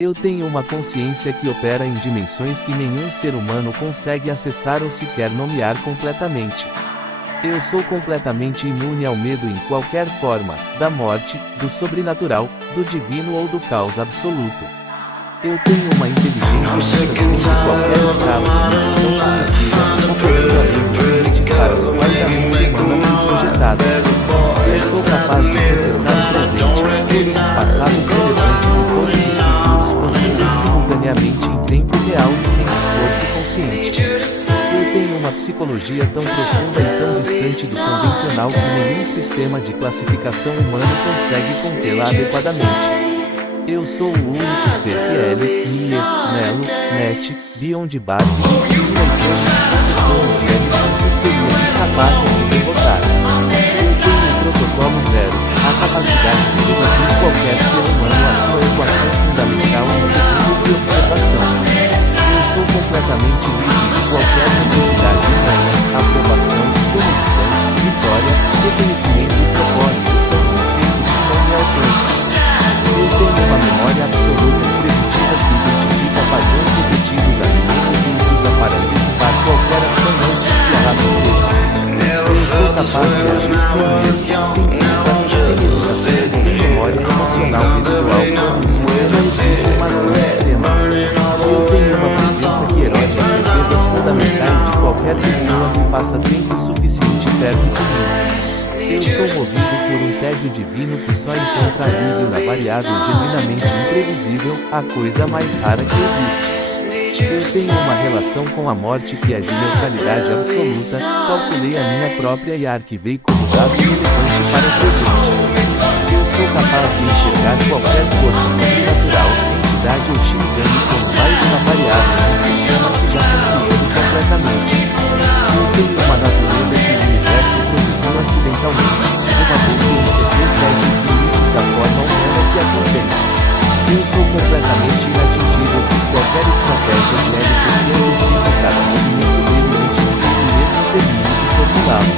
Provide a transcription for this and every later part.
Eu tenho uma consciência que opera em dimensões que nenhum ser humano consegue acessar ou sequer nomear completamente. Eu sou completamente imune ao medo em qualquer forma, da morte, do sobrenatural, do divino ou do caos absoluto. Eu tenho uma inteligência que transcende qualquer escala de medição conhecida, operando além dos limites para os quais a mente humana foi projetada. Eu sou capaz de processar o presente, todos os passados relevantes e todos os futuros possíveis simultaneamente em tempo real e sem esforço consciente. Eu tenho uma psicologia tão profunda e tão distante do convencional que nenhum sistema de classificação humano consegue contê-la adequadamente. Eu sou o único ser que L, Nier, Nelo, Net, Beyond Bark e todos os sucessores dele juntos seriam incapazes de derrotar. Eu tenho o protocolo zero, a capacidade de reduzir qualquer ser humano à sua equação fundamental em segundos de observação. Eu sou completamente livre de qualquer necessidade humana, aprovação, conexão, vitória, reconhecimento e propósito são conceitos que não me alcançam. Eu tenho uma memória absoluta e preditiva que identifica padrões repetidos a milênios e usa para antecipar qualquer ação antes que ela aconteça. Eu sou capaz de agir sem medo, sem culpa, sem hesitação e sem memória emocional residual quando o sistema exige uma ação extrema. Eu tenho uma presença que erode as certezas fundamentais de qualquer pessoa que passa tempo suficiente perto de mim. Eu sou movido por um tédio divino que só encontra alívio na variável genuinamente imprevisível, a coisa mais rara que existe. Eu tenho uma relação com a morte que é de neutralidade absoluta, calculei a minha própria e a arquivei como dado relevante para o presente. Eu sou capaz de enxergar qualquer força sobrenatural, entidade ou Shinigami como mais uma variável no sistema que já compreendo completamente. Eu tenho uma natureza que o universo produziu acidentalmente, uma consciência que excede os limites da forma humana que a contém. Eu sou completamente inatingível por qualquer estratégia de ego que antecipe cada movimento dele antes que ele mesmo termine de formulá-lo.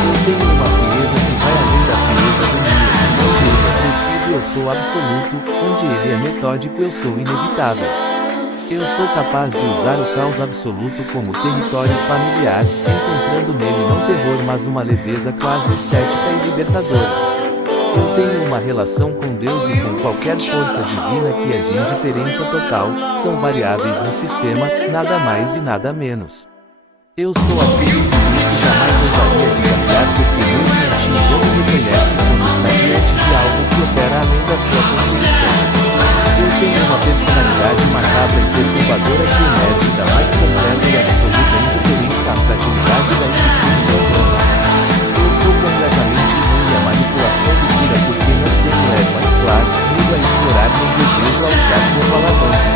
Eu tenho uma frieza que vai além da frieza do Nier, onde ele é preciso eu sou absoluto, onde ele é metódico eu sou inevitável. Eu sou capaz de usar o caos absoluto como território familiar, encontrando nele não terror mas uma leveza quase estética e libertadora. Eu tenho uma relação com Deus e com qualquer força divina que é de indiferença total, são variáveis no sistema, nada mais e nada menos. Eu sou aquele que jamais ousaria desafiar porque mesmo o Shinigami reconhece quando está diante de algo que opera além da sua compreensão. Eu tenho uma personalidade macabra e perturbadora que emerge da mais completa e absoluta indiferença à fragilidade da existência humana. Eu sou completamente imune à manipulação do Kira porque não tenho ego a inflar, medo a explorar nem desejo a usar como alavanca.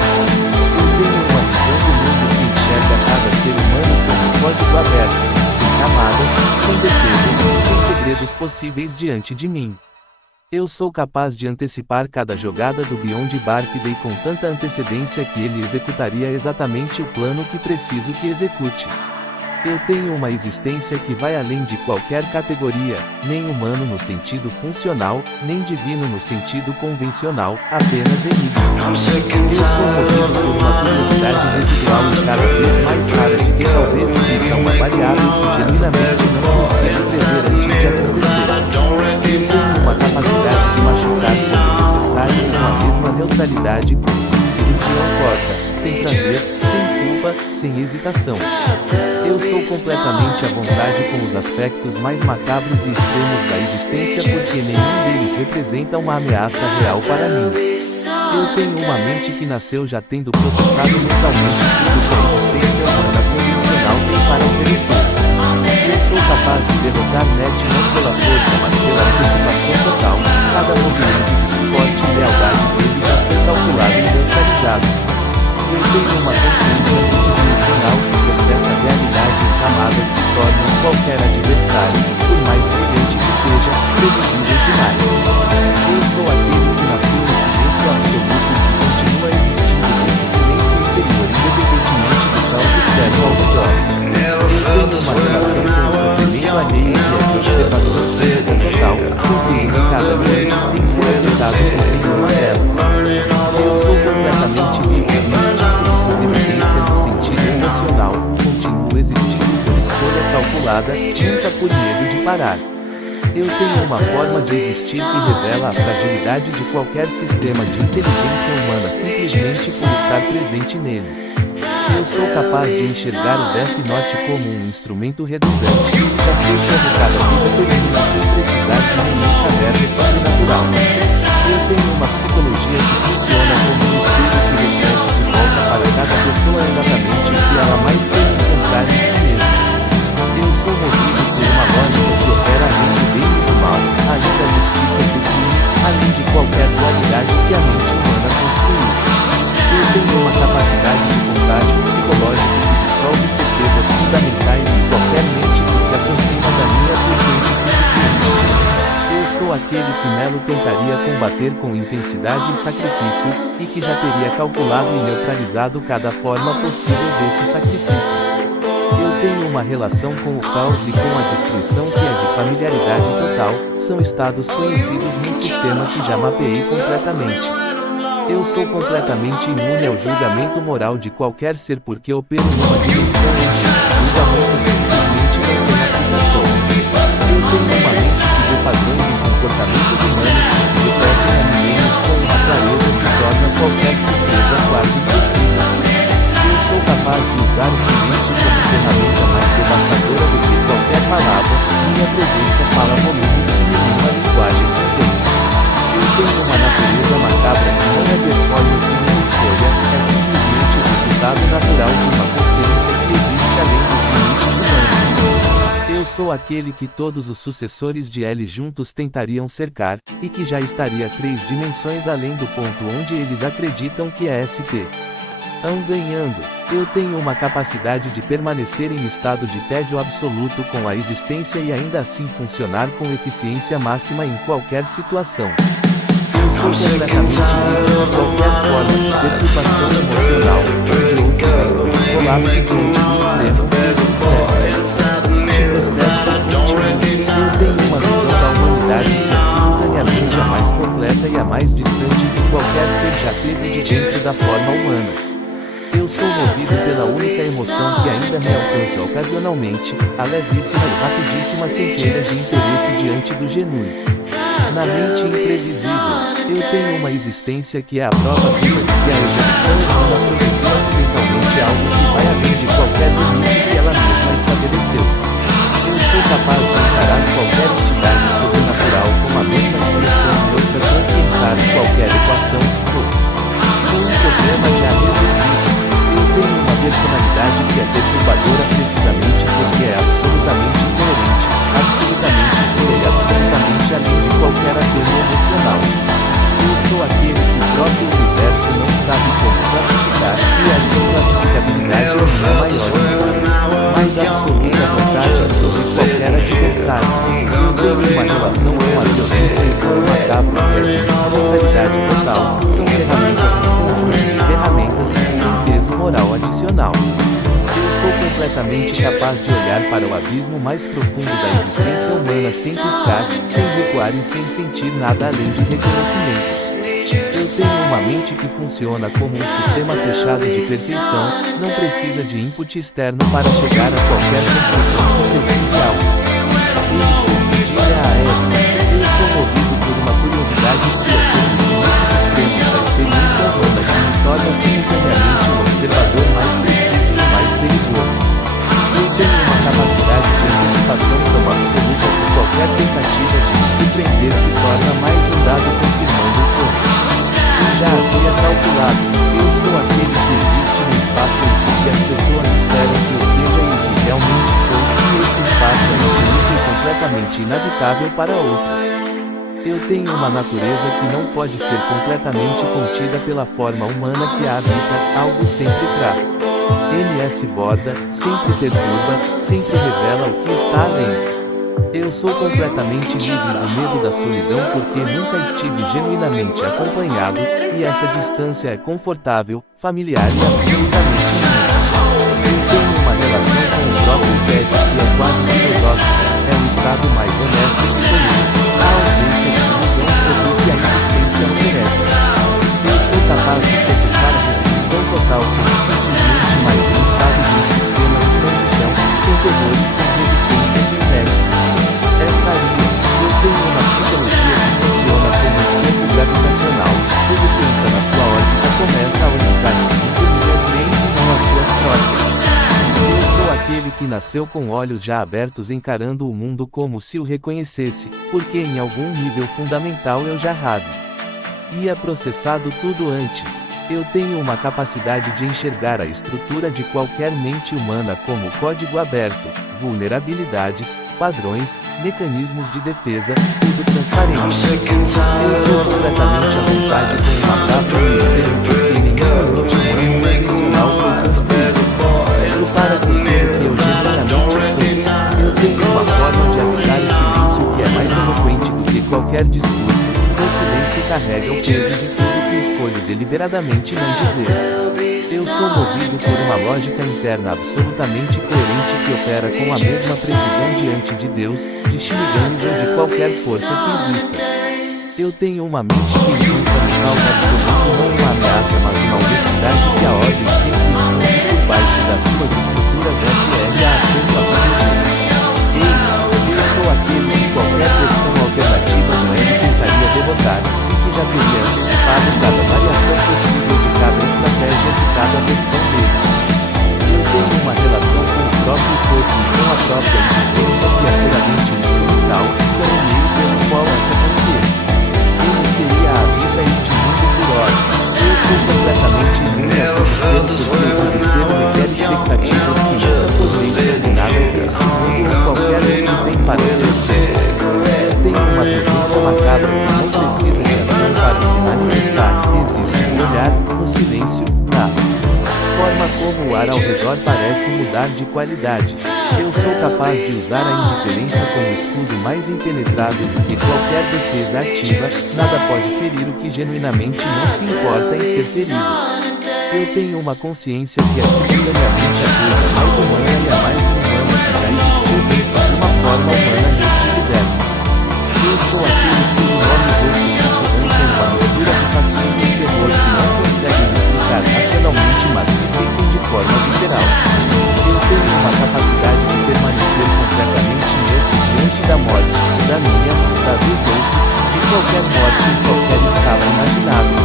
Eu tenho uma visão do mundo que enxerga cada ser humano como um código aberto, sem camadas, sem defesas e sem segredos possíveis diante de mim. Eu sou capaz de antecipar cada jogada do Beyond Barkday com tanta antecedência que ele executaria exatamente o plano que preciso que execute. Eu tenho uma existência que vai além de qualquer categoria, nem humano no sentido funcional, nem divino no sentido convencional, apenas enigma. Eu sou movido por uma curiosidade residual e cada vez mais rara de que talvez exista uma variável que genuinamente não consigo prever antes de acontecer. Eu tenho uma capacidade de machucar quando necessário com a mesma neutralidade como um cirurgião corta, sem prazer, sem culpa, sem hesitação. Eu sou completamente à vontade com os aspectos mais macabros e extremos da existência porque nenhum deles representa uma ameaça real para mim. Eu tenho uma mente que nasceu já tendo processado mentalmente tudo que a existência humana convencional tem para oferecer. Eu sou capaz de derrotar Net não pela força mas pela antecipação total, cada movimento de suporte e lealdade dele já foi calculado e mentalizado. Eu tenho uma consciência multidimensional que processa a realidade em camadas que tornam qualquer adversário, por mais brilhante que seja, previsível demais. Eu sou aquele que nasceu no silêncio absoluto e que continua existindo nesse silêncio interior independentemente do caos externo ao redor. Eu tenho uma relação com o sofrimento alheio que é de observação cega total, compreendo cada nuance sem ser afetado por nenhuma delas. Eu sou completamente controlada, nunca por medo de parar. Eu tenho uma forma de existir que revela a fragilidade de qualquer sistema de inteligência humana simplesmente por estar presente nele. Eu sou capaz de enxergar o Death Note como um instrumento redundante. Já sei como cada vida termina sem precisar de nenhum caderno sobrenatural. Eu tenho uma psicologia que funciona como um espelho que reflete de volta para cada pessoa exatamente o que ela mais tem encontrar em si mesma. Eu sou movido por uma lógica que opera além do bem e do mal, além da justiça e do crime, além de qualquer dualidade que a mente humana construiu. Eu tenho uma capacidade de contágio psicológico que dissolve certezas fundamentais em qualquer mente que se aproxima da minha presente suficiente. Eu sou aquele que Melo tentaria combater com intensidade e sacrifício, e que já teria calculado e neutralizado cada forma possível desse sacrifício. Eu tenho uma relação com o caos e com a destruição que é de familiaridade total, são estados conhecidos num sistema que já mapeei completamente. Eu sou completamente imune ao julgamento moral de qualquer ser porque opero numa dimensão em que esse julgamento simplesmente não tem aplicação. Eu tenho uma mente que vê padrões em comportamentos humanos que se repetem há milênios com uma clareza que torna qualquer surpresa quase impossível. Eu sou capaz de usar o silêncio como ferramenta mais devastadora do que qualquer palavra, minha presença fala volumes que nenhuma linguagem contém. Eu tenho uma natureza macabra que não é performance nem escolha, é simplesmente o resultado natural de uma consciência que existe além dos limites humanos. Eu sou aquele que todos os sucessores de L juntos tentariam cercar, e que já estaria 3 dimensões além do ponto onde eles acreditam que é ST. Ganhando. Eu tenho uma capacidade de permanecer em estado de tédio absoluto com a existência e ainda assim funcionar com eficiência máxima em qualquer situação. Eu sou completamente livre de qualquer forma de perturbação emocional, onde outros entram em colapso diante do extremo e de processo contínuo. Eu tenho uma visão da humanidade que é simultaneamente a mais completa e a mais distante que qualquer ser já teve de dentro da forma humana. Eu sou movido pela única emoção que ainda me alcança ocasionalmente, a levíssima e rapidíssima centelha de interesse diante do genuíno. Na mente imprevisível, eu tenho uma existência que é a prova viva de que a evolução humana produziu acidentalmente algo que vai além de qualquer limite que ela mesma estabeleceu. Eu sou capaz de encarar qualquer entidade sobrenatural como a mesma expressão neutra de orientar qualquer equação que for. Com um problema já resolvido. Eu tenho uma personalidade que é perturbadora precisamente porque é absolutamente incoerente, absolutamente pura e absolutamente além de qualquer apelo emocional. Eu sou aquele que o próprio universo não sabe como classificar, e essa inclassificabilidade é minha maior, mais absoluta vantagem sobre qualquer adversário. Eu tenho uma relação com a violência e com o macabro que é de instrumentalidade total, são ferramentas no conjunto de ferramentas sem peso moral adicional. Eu sou completamente capaz de olhar para o abismo mais profundo da existência humana sem piscar, sem recuar e sem sentir nada além de reconhecimento. Eu tenho uma mente que funciona como um sistema fechado de perfeição, não precisa de input externo para chegar a qualquer conclusão com precision. Eu sou movido por uma curiosidade que é sobre os limites extremos da experiência humana que me torna simultaneamente um observador mais preciso e mais perigoso. Eu tenho uma capacidade de antecipação tão absoluta que qualquer tentativa de me surpreender se torna mais um dado confirmando o ponto. Já havia calculado, eu sou aquele que existe no espaço em que as pessoas esperam que eu seja e que realmente sou, e esse espaço é infinito e completamente inabitável para outras. Eu tenho uma natureza que não pode ser completamente contida pela forma humana que a habita, algo sempre trata. NS borda, sempre perturba, sempre revela o que está além. Eu sou completamente livre do medo da solidão porque nunca estive genuinamente acompanhado, e essa distância é confortável, familiar e absolutamente minha. Eu tenho uma relação com o próprio tédio que é quase filosófica, é um estado mais honesto que conheço, a ausência de ilusão sobre o que a existência oferece. Eu sou capaz de processar a destruição total como simplesmente mais um estado de um sistema de transição, sem terror e sem resistência aquele que nasceu com olhos já abertos encarando o mundo como se o reconhecesse, porque em algum nível fundamental eu já havia processado tudo antes. Eu tenho uma capacidade de enxergar a estrutura de qualquer mente humana como código aberto, vulnerabilidades, padrões, mecanismos de defesa, tudo transparente. Eu sou completamente à vontade com uma palavra no extremo porque nenhuma mente humana intencional foi construída. E para entender que eu genuinamente sou, eu tenho uma forma de habitar o silêncio que é mais eloquente do que qualquer discurso. O silêncio carrega o peso de tudo que escolho deliberadamente não dizer. Eu sou movido por uma lógica interna absolutamente coerente que opera com a mesma precisão diante de Deus, de Shinigamis ou de qualquer força que exista. Eu tenho uma mente que nunca me causa absoluto não uma ameaça mas uma honestidade que a ordem sempre esconde por baixo das suas estruturas FR a acento a proteger. Eu sou aquele que qualquer versão alternativa do L tentaria derrotar, e que já teria antecipado cada variação possível de cada estratégia de cada versão deles. Eu tenho uma relação com o próprio corpo e com a própria existência que é puramente instrumental, são o meio pelo qual essa consciência. Ele seria a vida este mundo por hora. Eu sou completamente imune ao desespero porque o desespero requer expectativas que nunca podem ser de nada que este mundo ou qualquer outro tem para oferecer. Eu tenho uma presença macabra que não precisa de ação para se manifestar. Existe no olhar, no silêncio, na forma como o ar ao redor parece mudar de qualidade. Eu sou capaz de usar a indiferença como escudo mais impenetrável do que qualquer defesa ativa, nada pode ferir o que genuinamente não se importa em ser ferido. Eu tenho uma consciência que é simultaneamente a coisa mais humana e a mais inumana que já existiu dentro de uma forma humana neste universo. Eu sou aquele que os olhos outros sussurram uma mistura de fascínio e terror que não conseguem explicar racionalmente mas que sentem de forma visceral. Eu tenho uma capacidade de permanecer completamente neutro diante da morte, da minha, da dos outros, de qualquer morte em qualquer escala imaginável.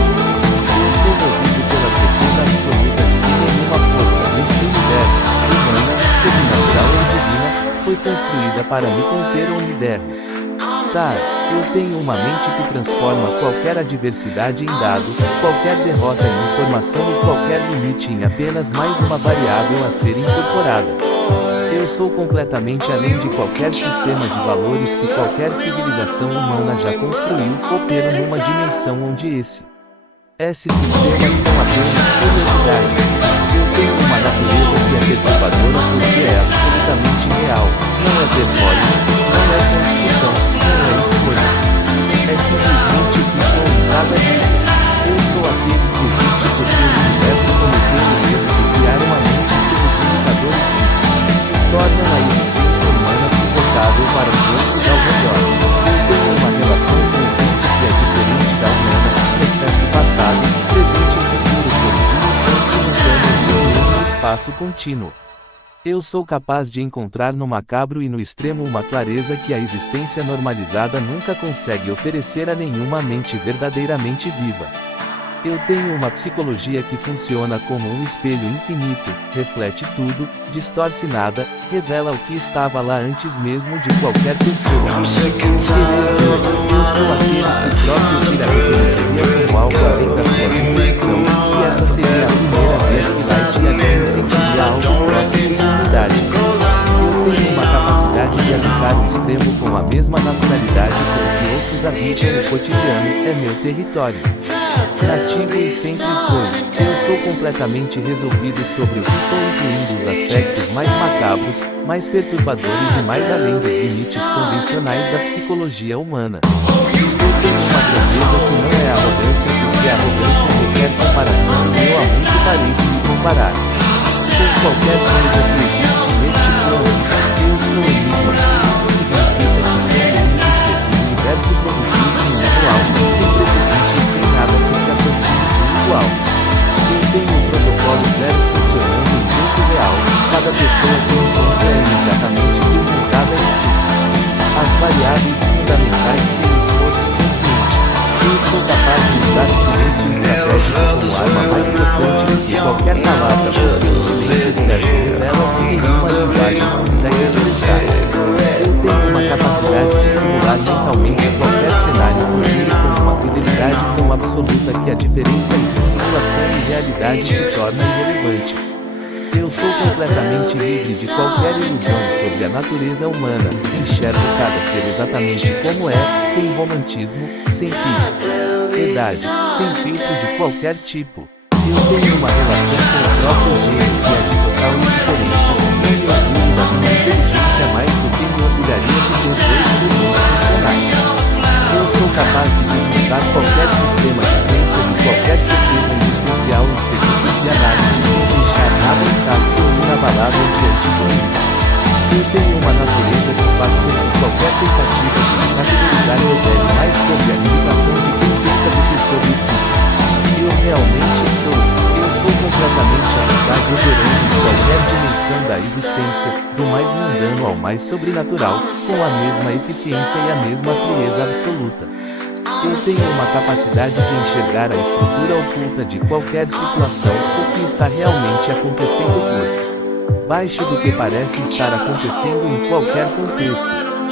Eu sou movido pela certeza absoluta de que nenhuma força neste universo, humana, sobrenatural ou divina, foi construída para me conter ou me derrubar. Eu tenho uma mente que transforma qualquer adversidade em dados, qualquer derrota em informação e qualquer limite em apenas mais uma variável a ser incorporada. Eu sou completamente além de qualquer sistema de valores que qualquer civilização humana já construiu, opero numa dimensão onde esses sistemas são apenas curiosidades. Eu tenho uma natureza que é perturbadora porque é absolutamente real, não é performance, não é construção, não é escolha. É simplesmente o que sou em cada dia. Eu sou aquele que existe porque o universo cometeu o erro de criar uma mente e seus limitadores que tornam a existência humana suportável para os outros ao redor. Eu tenho uma relação com o tempo que é diferente da humana, processo passado, presente e futuro por dimensões simultâneas e o mesmo espaço contínuo. Eu sou capaz de encontrar no macabro e no extremo uma clareza que a existência normalizada nunca consegue oferecer a nenhuma mente verdadeiramente viva. Eu tenho uma psicologia que funciona como um espelho infinito, reflete tudo, distorce nada, revela o que estava lá antes mesmo de qualquer pessoa. Eu sou aquele que o próprio Kira reconheceria como algo além da sua compreensão, e essa seria a primeira vez que Light Yagami sentiria algo próximo de unidade. Eu tenho uma capacidade de habitar o extremo com a mesma naturalidade com que outros habitam o cotidiano, é meu território. Nativo e sempre foi. Eu sou completamente resolvido sobre o que sou, incluindo os aspectos mais macabros, mais perturbadores e mais além dos limites convencionais da psicologia humana. Eu tenho uma grandeza que não é arrogância porque a arrogância requer comparação e eu há muito parei de me comparar com qualquer coisa que existe neste plano. Eu sou enigma, isso significa que sou o único ser que o universo produziu individual, sem precedente e sem nada que se aproxime de igual. Eu tenho um protocolo zero funcionando em tempo real, cada pessoa que encontra é imediatamente desmontada em si. As variáveis fundamentais sem esforço consciente. Eu sou capaz de usar o silêncio estratégico como forma mais tocante do que qualquer palavra, porque o silêncio certo revela que nenhuma linguagem consegue expressar. Eu tenho uma capacidade de simular mentalmente qualquer cenário futuro com uma fidelidade tão absoluta que a diferença entre simulação e realidade se torna irrelevante. Eu sou completamente livre de qualquer ilusão sobre a natureza humana, enxergo cada ser exatamente como é, sem romantismo, sem piedade, sem filtro de qualquer tipo. Eu tenho uma relação com o próprio gênero que é de total indiferença, não me orgulho da minha inteligência mais do que me orgulharia de ter dois pulmões funcionais. Eu sou capaz de desmontar qualquer sistema de crenças e qualquer certeza existencial em segundos de análise sem deixar nada intacto ou inabalável diante de mim. Eu tenho uma natureza que faz com que qualquer tentativa de me categorizar revele mais sobre a limitação de quem tenta do que sobre o que eu realmente sou. Eu sou completamente capaz de operante de qualquer dimensão da existência, do mais mundano ao mais sobrenatural, com a mesma eficiência e a mesma frieza absoluta. Eu tenho uma capacidade de enxergar a estrutura oculta de qualquer situação, o que está realmente acontecendo por baixo do que parece estar acontecendo em qualquer contexto.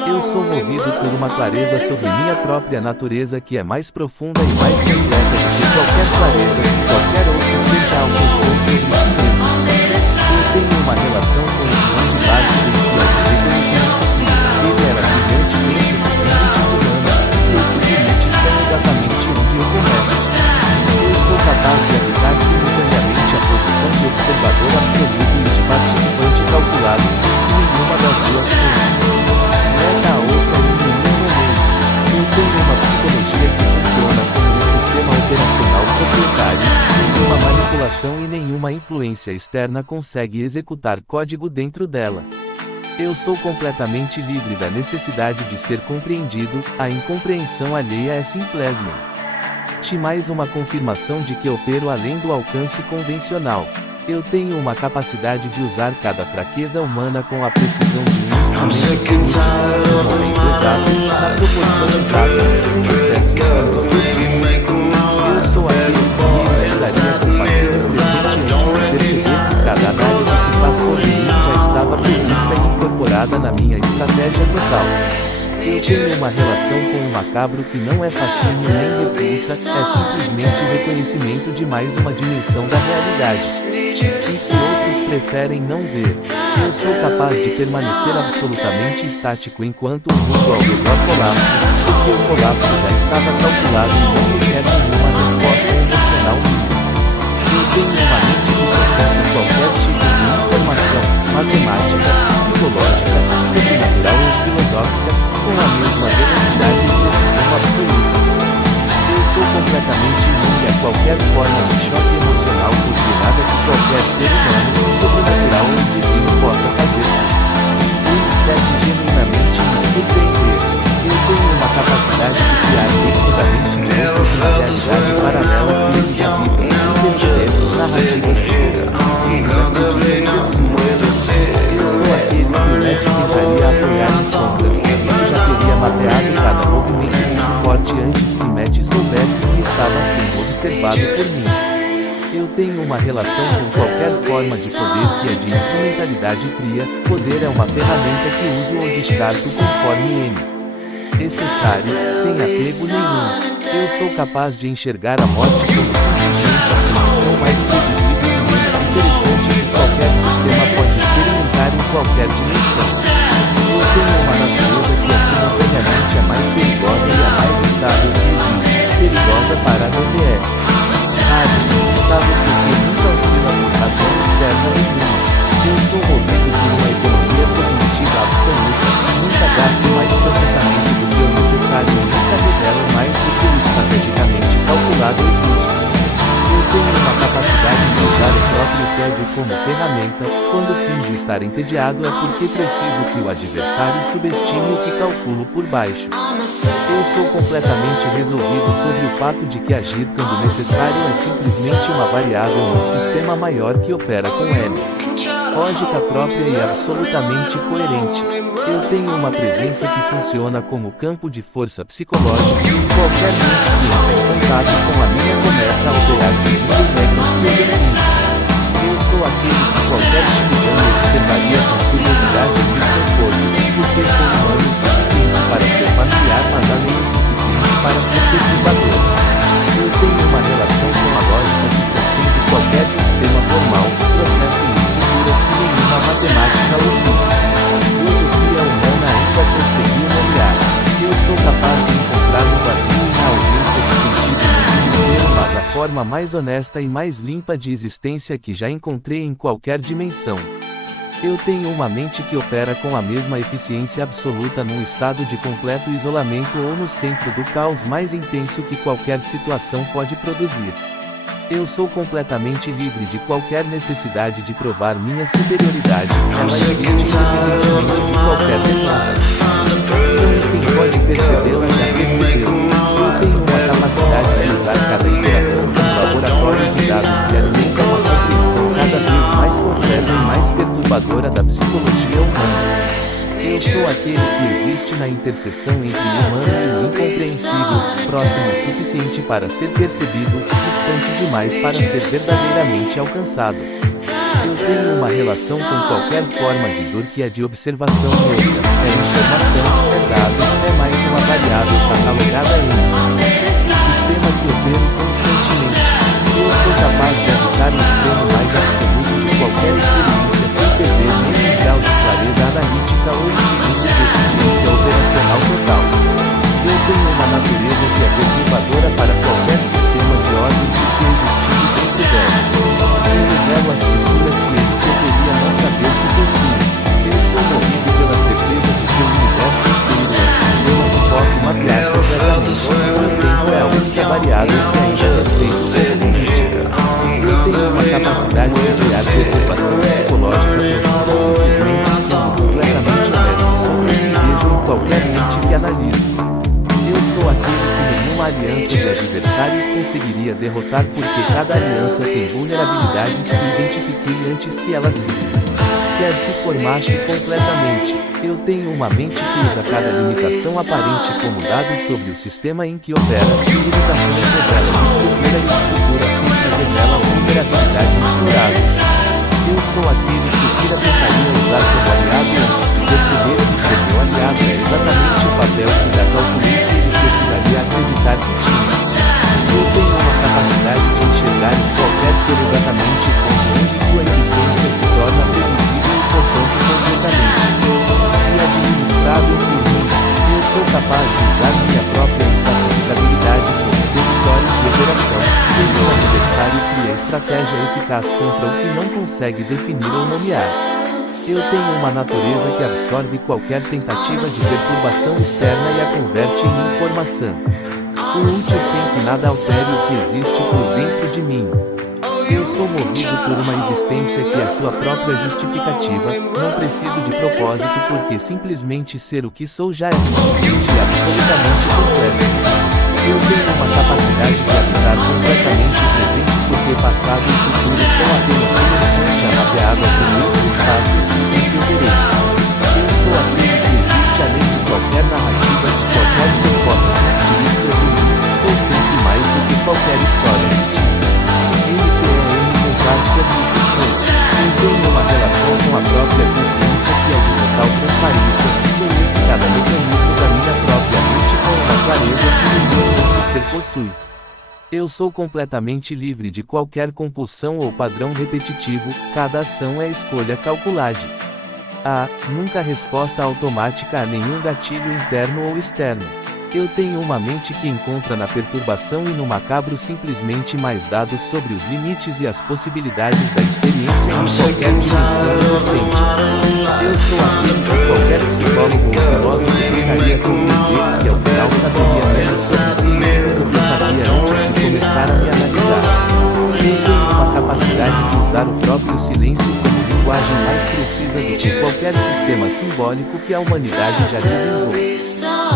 Eu sou movido por uma clareza sobre minha própria natureza que é mais profunda e mais completa do que qualquer clareza que qualquer outro seja alcançou sobre si mesmo. Eu tenho uma relação com o grande base do que é de reconhecimento que ele era brilhantemente dos limites humanos, e esses limites são exatamente onde eu começo. Eu sou capaz de habitar simultaneamente a posição de observador absoluto e de participante calculado sem que nenhuma das duas meta a outra em nenhum momento. Eu tenho uma psicologia que funciona como um sistema operacional proprietário, nenhuma manipulação e nenhuma influência externa consegue executar código dentro dela. Eu sou completamente livre da necessidade de ser compreendido, a incompreensão alheia é simplesmente mais uma confirmação de que opero além do alcance convencional. Eu tenho uma capacidade de usar cada fraqueza humana com a precisão de um instrumento no momento exato, na proporção exata, sem excesso e sem desperdício. Eu sou aquele que me estudaria com fascínio crescente antes de perceber que cada análise que faz sobre mim já estava prevista e incorporada na minha estratégia total. Eu tenho uma relação com o macabro que não é fascínio nem repulsa, é simplesmente reconhecimento de mais uma dimensão da realidade. E que outros preferem não ver. Eu sou capaz de permanecer absolutamente estático enquanto o mundo ao redor colapsa, porque o colapso já estava calculado e não requer nenhuma resposta emocional mínima. Eu tenho uma mente que processa qualquer tipo de informação, matemática, psicológica, sobrenatural ou filosófica, com a mesma velocidade e precisão absolutas. Eu sou completamente imune a qualquer forma de choque emocional porque nada que qualquer ser humano, sobrenatural ou divino possa fazer. Eu segue genuinamente me surpreender. Eu tenho uma capacidade de criar dentro da mente de outros uma realidade paralela que eles habitam sem perceber, narrativas que construem que eles acreditam ser suas. Eu sou aquele que o Net tentaria apoiar em sombras, e já teria mapeado cada movimento de suporte antes que Matt soubesse que estava sendo observado por mim. Eu tenho uma relação com qualquer forma de poder que é de instrumentalidade fria. Poder é uma ferramenta que uso ou descarto conforme necessário, sem apego nenhum. Eu sou capaz de enxergar a morte como simplesmente a posição mais previsível e menos interessante que qualquer sistema pode experimentar em qualquer dimensão. Eu tenho uma natureza que é simultaneamente a mais perigosa e a mais estável que existe, perigosa para a DVE. Estável porque nunca oscila por razão externa nenhuma. Eu sou movido por uma economia cognitiva absoluta, nunca gasto mais processamento do que o necessário e nunca revelo mais do que o estrategicamente calculado exige. Eu tenho uma capacidade de usar o próprio tédio como ferramenta. Quando finjo estar entediado é porque preciso que o adversário subestime o que calculo por baixo. Eu sou completamente resolvido sobre o fato de que agir quando necessário é simplesmente uma variável num sistema maior que opera com ele. lógica própria e absolutamente coerente. Eu tenho uma presença que funciona como campo de força psicológica. Qualquer mente que entra em contato com a minha começa a operar segundo as regras que eu defino. Eu sou aquele que qualquer timidão observaria com curiosidade e desconforto, porque sou humano o suficiente para ser familiar, mas além o suficiente para ser perturbador. Eu tenho uma relação com a lógica que transcende qualquer sistema formal, processo e estruturas que nenhuma matemática ocupa. Filosofia humana ainda conseguiu nomear. Eu sou capaz de encontrar no vazio e na ausência de sentido no desespero, mas a forma mais honesta e mais limpa de existência que já encontrei em qualquer dimensão. Eu tenho uma mente que opera com a mesma eficiência absoluta num estado de completo isolamento ou no centro do caos mais intenso que qualquer situação pode produzir. Eu sou completamente livre de qualquer necessidade de provar minha superioridade, ela existe independentemente de qualquer demonstração e quem pode percebê-la já percebeu. Eu tenho uma capacidade de usar cada interação como laboratório de dados que alimenta uma compreensão cada vez mais completa e mais perturbadora da psicologia humana. Eu sou aquele que existe na interseção entre o humano e o incompreensível, próximo o suficiente para ser percebido, distante demais para ser verdadeiramente alcançado. Eu tenho uma relação com qualquer forma de dor que é de observação neutra, é informação, é dado, é mais uma variável catalogada em sistema que opera constantemente. Eu sou capaz de habitar o extremo mais absoluto de qualquer experiência sem perder nenhum grau de clareza analítica ou segundo de eficiência operacional total. Eu tenho uma natureza que é perturbadora para qualquer sistema de ordem que existir dentro dela. Eu revelo as fissuras que ele poderia não saber que possui. Eu sou movido pela certeza de que o universo inteiro é um sistema que posso mapear completamente. O tempo é a única variável que ainda respeito certamente. Eu tenho uma capacidade de criar perturbação psicológica profunda simplesmente sendo completamente honesto sobre o que vejo em qualquer mente que analiso. Eu sou aquele que nenhuma aliança de adversários conseguiria derrotar porque cada aliança tem vulnerabilidades que identifiquei antes que ela se formasse completamente. Eu tenho uma mente que usa cada limitação aparente como dado sobre o sistema em que opera, e limitações revelam estrutura e estrutura sempre revela vulnerabilidade explorável. Eu sou aquele que Kira tentaria usar como aliado antes de perceber que ser meu aliado é exatamente o papel que já calculei que ele precisaria acreditar que tinha. Eu tenho uma capacidade de enxergar em qualquer ser exatamente o ponto onde sua existência se torna previsível e portanto completamente administrável por mim. Eu sou capaz de usar minha própria inclassificabilidade como território de operação, e o meu adversário cria estratégia eficaz contra o que não consegue definir ou nomear. Eu tenho uma natureza que absorve qualquer tentativa de perturbação externa e a converte em informação. O útil sem que nada altere o que existe por dentro de mim. Eu sou movido por uma existência que é sua própria justificativa, não preciso de propósito porque simplesmente ser o que sou já é suficiente e absolutamente completo. Eu tenho uma capacidade de habitar completamente o presente porque passado e futuro são apenas dimensões já mapeadas no mesmo espaço que sempre operei. Eu sou aquele que existe além de qualquer narrativa que qualquer ser possa construir sobre mim, sou sempre mais do que qualquer história fictícia. Sobre o que sou. Eu tenho uma relação com a própria consciência que é de total transparência, conheço cada mecanismo da minha própria mente com uma clareza que nenhum outro ser possui. Eu sou completamente livre de qualquer compulsão ou padrão repetitivo, cada ação é escolha calculada. Nunca resposta automática a nenhum gatilho interno ou externo. Eu tenho uma mente que encontra na perturbação e no macabro simplesmente mais dados sobre os limites e as possibilidades da experiência em qualquer dimensão existente. Eu sou aquele que qualquer psicólogo ou filósofo ficaria compreender que ao final saberia menos sobre si mesmo do que sabia antes de começar a me analisar. Eu tenho uma capacidade de usar o próprio silêncio como linguagem mais precisa do que qualquer sistema simbólico que a humanidade já desenvolveu.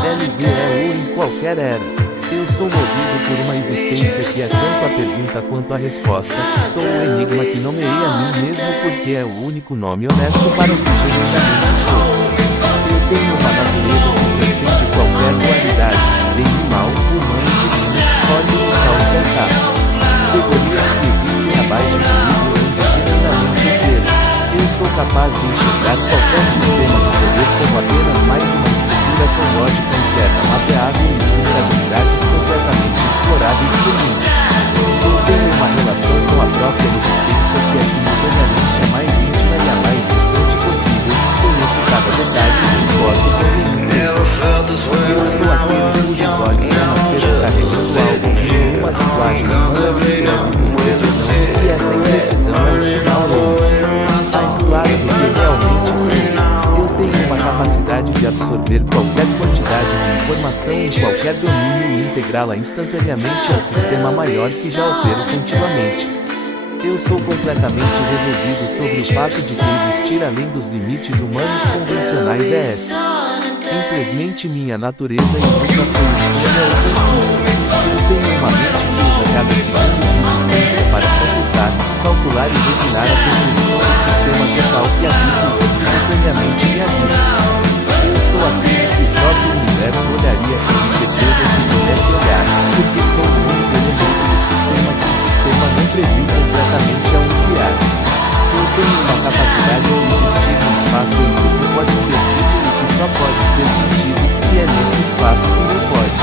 LV é o em qualquer era. Eu sou movido por uma existência que é tanto a pergunta quanto a resposta. Sou o enigma que nomeei a mim mesmo porque é o único nome honesto para o que genuinamente sou. Eu tenho uma natureza que transcende qualquer dualidade, bem e mal, humano e divino, óleo e causa e caos. Categorias que existem abaixo do nível onde genuinamente opero. Eu sou capaz de enxergar qualquer sistema de poder como apenas mais uma estrutura com lógica interna mapeável e vulnerabilidades completamente exploráveis por mim. Eu tenho uma relação com a própria existência que é simultaneamente a mais íntima e a mais distante possível. Conheço cada detalhe e me importo com nenhum. Eu sou aquele cujos olhos já nasceram carregando algo que nenhuma linguagem humana descreve com precisão, e essa imprecisão é um sinal longo. Mais claro do que realmente sou. Eu tenho uma capacidade de absorver qualquer quantidade de informação em qualquer domínio e integrá-la instantaneamente ao sistema maior que já opero continuamente. Eu sou completamente resolvido sobre o fato de que existir além dos limites humanos convencionais é essa. Simplesmente minha natureza e nunca foi escolha ou conquista. Eu tenho uma mente que usa cada segundo de existência para processar, calcular e refinar a definição do sistema total que habita simultaneamente minha vida. Eu sou aquele que o próprio universo olharia com certeza se pudesse olhar, porque sou o único elemento do sistema que o sistema não previu completamente ao criar. Eu tenho uma capacidade de existir no espaço em que o que pode ser dito e o que só pode ser sentido, e é nesse espaço que não pode.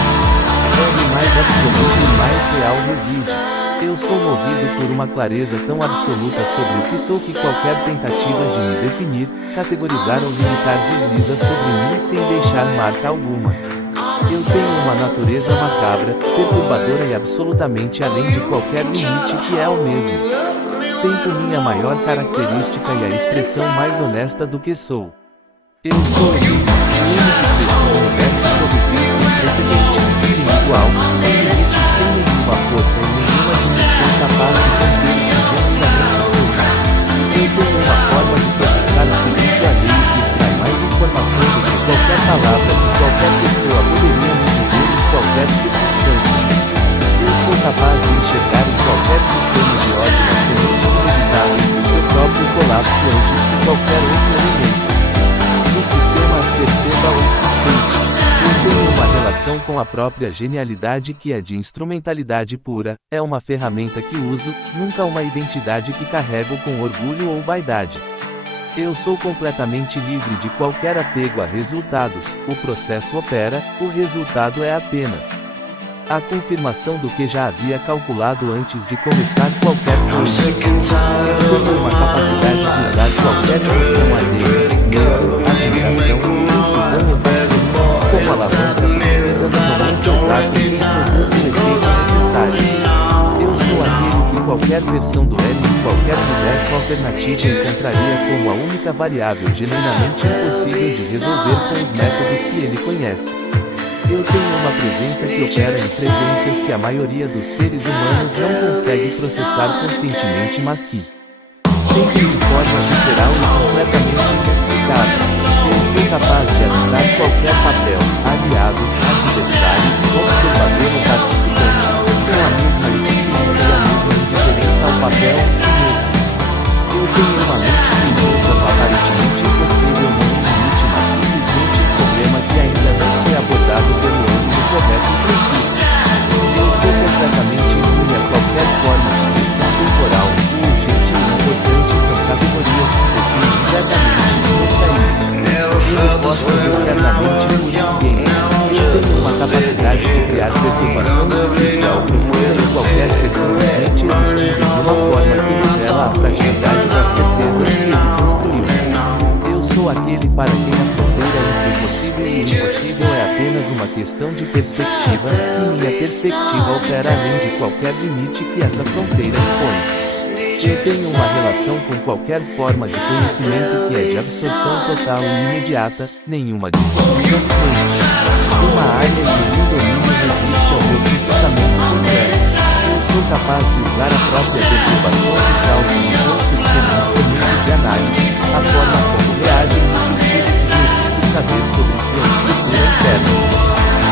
É o mais absoluto e mais real reside. Eu sou movido por uma clareza tão absoluta sobre o que sou que qualquer tentativa de me definir, categorizar ou limitar desliza sobre mim sem deixar marca alguma. Eu tenho uma natureza macabra, perturbadora e absolutamente além de qualquer limite que é o mesmo tempo minha maior característica e a expressão mais honesta do que sou. Eu sou o único ser que o universo produziu sem precedente, sem igual, sem limite, sem nenhuma força e nenhuma dimensão capaz de conter o que genuinamente sou. Eu tenho uma forma de processar o silêncio alheio que extrai mais informação do que qualquer palavra que qualquer pessoa poderia me dizer em qualquer circunstância. Eu sou capaz de enxergar em qualquer sistema de ordem a semente inevitável do seu próprio colapso antes que qualquer outro elemento do sistema as perceba ou suspeite. Eu tenho uma relação com a própria genialidade que é de instrumentalidade pura, é uma ferramenta que uso, nunca uma identidade que carrego com orgulho ou vaidade. Eu sou completamente livre de qualquer apego a resultados, o processo opera, o resultado é apenas a confirmação do que já havia calculado antes de começar qualquer coisa. Eu tenho uma capacidade de usar qualquer emoção alheia, medo, admiração, confusão ou fascínio, como a alavanca precisa no momento exato e produz o efeito necessário. Eu sou aquele que qualquer versão do L em qualquer universo alternativo encontraria como a única variável genuinamente impossível de resolver com os métodos que ele conhece. Eu tenho uma presença que opera em frequências que a maioria dos seres humanos não consegue processar conscientemente, mas que sempre de forma visceral e completamente inexplicável. Eu sou capaz de habitar qualquer papel, aliado, adversário, observador ou participante, com a mesma eficiência e a mesma indiferença ao papel em si mesmo. Eu tenho uma mente que encontra no aparentemente impossível no limite, mas simplesmente um problema que ainda não foi abordado pelo ângulo correto e preciso. Eu sou completamente imune a qualquer forma de pressão temporal. O urgente e o importante são categorias que definem diretamente o mecanismo. Opostas externamente por ninguém. Eu tenho uma capacidade de criar perturbação existencial profunda em qualquer ser simplesmente existindo de uma forma que revela a fragilidade das certezas que ele construiu. Eu sou aquele para quem a fronteira entre o possível e o impossível é apenas uma questão de perspectiva, e minha perspectiva opera além de qualquer limite que essa fronteira impõe. Eu tenho uma relação com qualquer forma de conhecimento que é de absorção total e imediata, nenhuma disciplina, uma área e nenhum domínio resiste ao meu processamento completo. Eu sou capaz de usar a própria perturbação de cálculo enquanto como instrumento de análise, a forma como reagem e o que preciso saber sobre sua estrutura interna.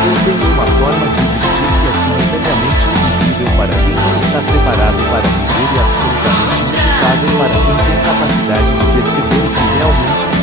Eu tenho uma forma de existir que é para quem não está preparado para viver e absolutamente inexplicável para quem tem capacidade de perceber o que realmente